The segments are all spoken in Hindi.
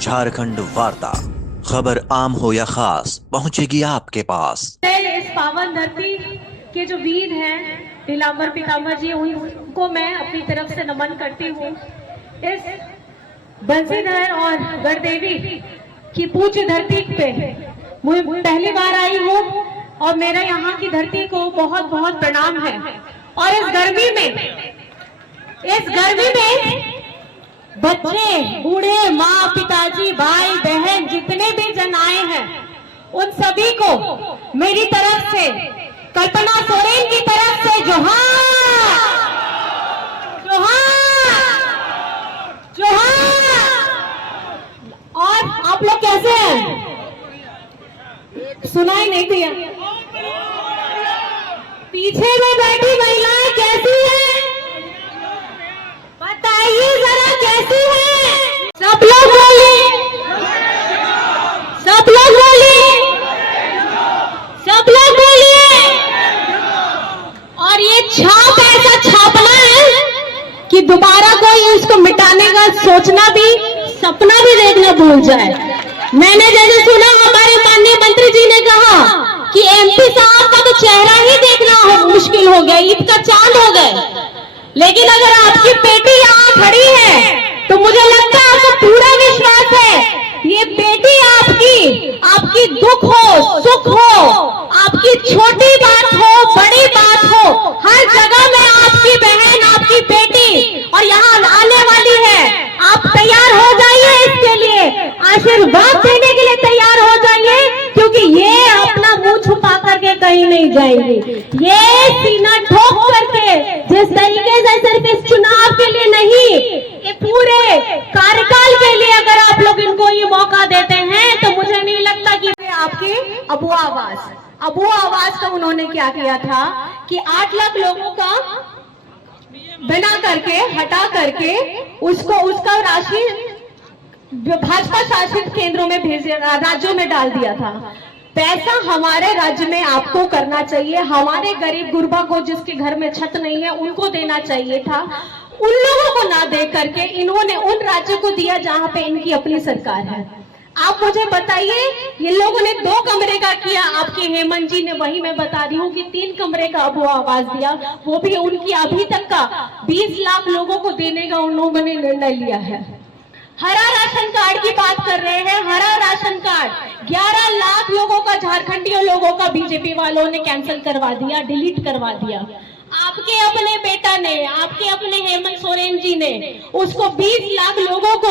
झारखंड वार्ता, खबर आम हो या खास पहुंचेगी आपके पास। इस पावन धरती के जो वीर हैं नीलांबर पीताम्बर जी, उनको मैं अपनी तरफ से नमन करती हूँ। इस बंसीधर और गढ़देवी की पूज्य धरती पे मैं पहली बार आई हूँ और मेरा यहाँ की धरती को बहुत बहुत प्रणाम है। और इस गर्मी में बच्चे, बूढ़े, माँ, पिताजी, भाई, बहन, जितने भी जन आए हैं, उन सभी को मेरी तरफ से, कल्पना सोरेन की तरफ से जोहार, जोहार, जोहार। और आप लोग कैसे हैं? सुनाई नहीं दिया। पीछे में बैठी महिलाएं कैसी हैं? बताइए जरा कैसी है? सब लोग बोलिए, सब लोग बोलिए, सब लोग बोलिए। और ये छाप ऐसा छापना है कि दोबारा कोई इसको मिटाने का सोचना भी, सपना भी देखना भूल जाए। मैंने जैसे सुना हमारे माननीय मंत्री जी ने कहा कि एमपी साहब का तो चेहरा ही देखना मुश्किल हो गया, ईद का चांद हो गए। लेकिन अगर आपकी बेटी यहाँ खड़ी है तो मुझे लगता है आपको पूरा विश्वास है ये बेटी आपकी दुख हो, सुख हो, आपकी छोटी बात हो, बड़ी बात हो, हर जगह में आपकी बहन, आपकी बेटी और यहाँ आने वाली है। आप तैयार हो जाइए, इसके लिए आशीर्वाद देने के लिए तैयार हो जाइए, क्योंकि ये अपना मुंह छुपा करके कहीं नहीं जाएंगे। ये सीना ठोक करके जिस तरीके से सिर्फ इस चुनाव के लिए नहीं, ये पूरे कार्यकाल के लिए अगर आप लोग इनको ये मौका देते हैं तो मुझे नहीं लगता कि आपके अबुआ आवास का उन्होंने क्या किया था कि 8 लाख लोगों का बना करके, हटा करके उसका राशि भाजपा शासित केंद्रों में राज्यों में डाल दिया था। पैसा हमारे राज्य में आपको करना चाहिए, हमारे गरीब गुरबा को जिसके घर में छत नहीं है उनको देना चाहिए था। उन लोगों को ना दे करके इन्होंने उन राज्यों को दिया जहां पे इनकी अपनी सरकार है। आप मुझे बताइए, ये लोगों ने 2 कमरे का किया, आपके हेमंत जी ने, वही मैं बता रही हूँ कि 3 कमरे का अबुआ आवास दिया, वो भी उनकी अभी तक का 20 लाख लोगों को देने का उन लोगों ने निर्णय लिया है। हरा राशन कार्ड की बात कर रहे हैं, हरा राशन कार्ड 11 लाख लोगों का, झारखंडियों लोगों का बीजेपी वालों ने कैंसिल करवा दिया, डिलीट करवा दिया। आपके अपने बेटा ने, आपके अपने हेमंत सोरेन जी ने उसको 20 लाख लोगों को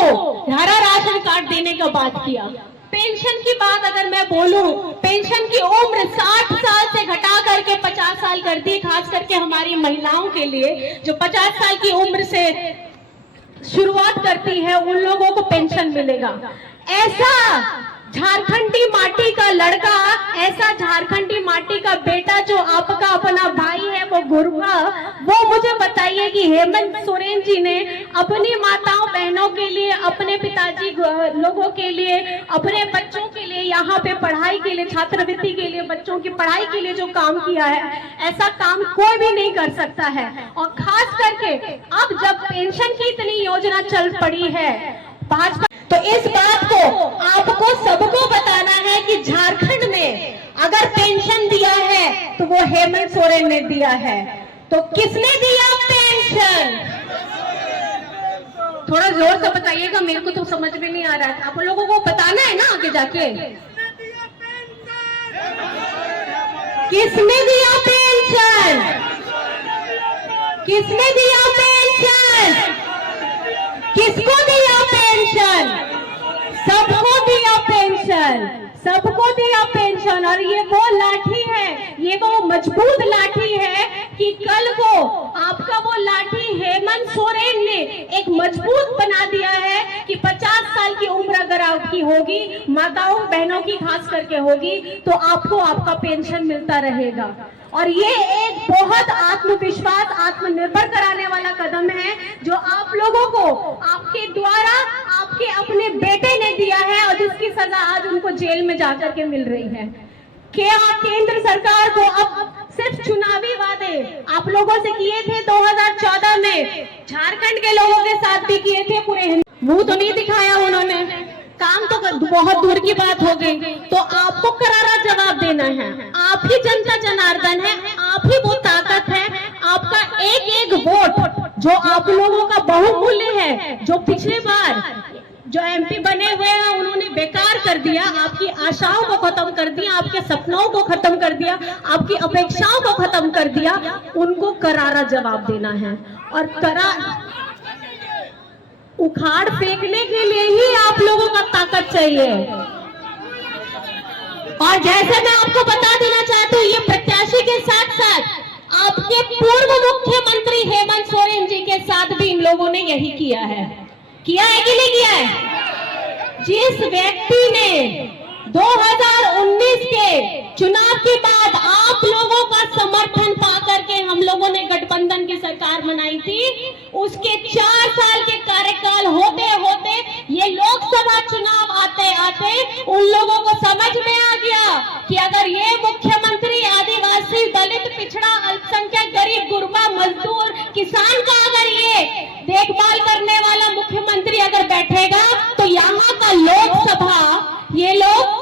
हरा राशन कार्ड देने का बात किया। पेंशन की बात अगर मैं बोलूं, पेंशन की उम्र 60 साल से घटा करके 50 साल कर दी, खास करके हमारी महिलाओं के लिए जो 50 साल की उम्र से शुरुआत करती है उन लोगों को पेंशन मिलेगा। ऐसा झारखंडी माटी का लड़का, ऐसा झारखंडी माटी का बेटा जो आपका अपना भाई है, वो गुरबा, वो मुझे बताइए कि हेमंत सोरेन जी ने अपनी माताओं बहनों के लिए, अपने पिताजी लोगों के लिए, अपने बच्चों के लिए, यहाँ पे पढ़ाई के लिए, छात्रवृत्ति के लिए, बच्चों की पढ़ाई के लिए जो काम किया है, ऐसा काम कोई भी नहीं कर सकता है। और खास करके अब जब पेंशन की इतनी योजना चल पड़ी है भाजपा, तो इस बात को आपको सबको बताना है कि झारखंड में अगर पेंशन दिया है तो वो हेमंत सोरेन ने दिया है। तो किसने दिया पेंशन? थोड़ा जोर से बताइएगा, मेरे को तो समझ में नहीं आ रहा है। आप लोगों को बताना है ना आगे जाके। किसने दिया पेंशन? किसने दिया पेंशन? किसको दिया पेंशन? सबको दिया पेंशन, सबको दिया पेंशन। और ये वो लाठी है, ये वो मजबूत लाठी है कि कल को आपका वो लाठी हेमंत सोरेन ने एक मजबूत बना दिया है कि 50 साल की उम्र अगर आपकी होगी, माताओं बहनों की खास करके होगी, तो आपको आपका पेंशन मिलता रहेगा। और ये एक बहुत आत्मविश्वास, आत्मनिर्भर कराने वाला कदम है जो आप लोगों को आपके द्वारा आपके अपने बेटे ने दिया है और जिसकी सजा आज उनको जेल में जाकर के मिल रही है। क्या केंद्र सरकार को अब सिर्फ चुनावी वादे आप लोगों से किए थे 2014 में, झारखंड के लोगों के साथ भी किए थे, पूरे मुंह तो नहीं दिखाया उन्होंने। बहुत दूर की बात हो गई। तो आपको करारा जवाब देना है। आप ही जनता जनार्दन है, आप ही वो ताकत है। आपका एक एक वोट जो आप लोगों का बहुमूल्य है, जो पिछले बार जो एमपी बने हुए हैं उन्होंने बेकार कर दिया, आपकी आशाओं को खत्म कर दिया, आपके सपनों को खत्म कर दिया, आपकी अपेक्षाओं को खत्म कर दिया, उनको करारा जवाब देना है। और उखाड़ फेंकने के लिए ही आप लोगों का ताकत चाहिए। और जैसे मैं आपको बता देना चाहती हूँ, ये प्रत्याशी के साथ साथ आपके पूर्व मुख्यमंत्री हेमंत सोरेन जी के साथ भी इन लोगों ने यही किया है कि नहीं किया है? जिस व्यक्ति ने 2019 के चुनाव के बाद आप लोगों का समर्थन पा करके हम लोगों ने गठबंधन की सरकार बनाई थी, उसके 4 साल के कार्यकाल होते होते ये लोकसभा चुनाव आते आते उन लोगों को समझ में आ गया कि अगर ये मुख्यमंत्री आदिवासी, दलित, पिछड़ा, अल्पसंख्यक, गरीब, गुरबा, मजदूर, किसान का अगर ये देखभाल करने वाला मुख्यमंत्री अगर बैठेगा तो यहाँ का लोकसभा ये लोग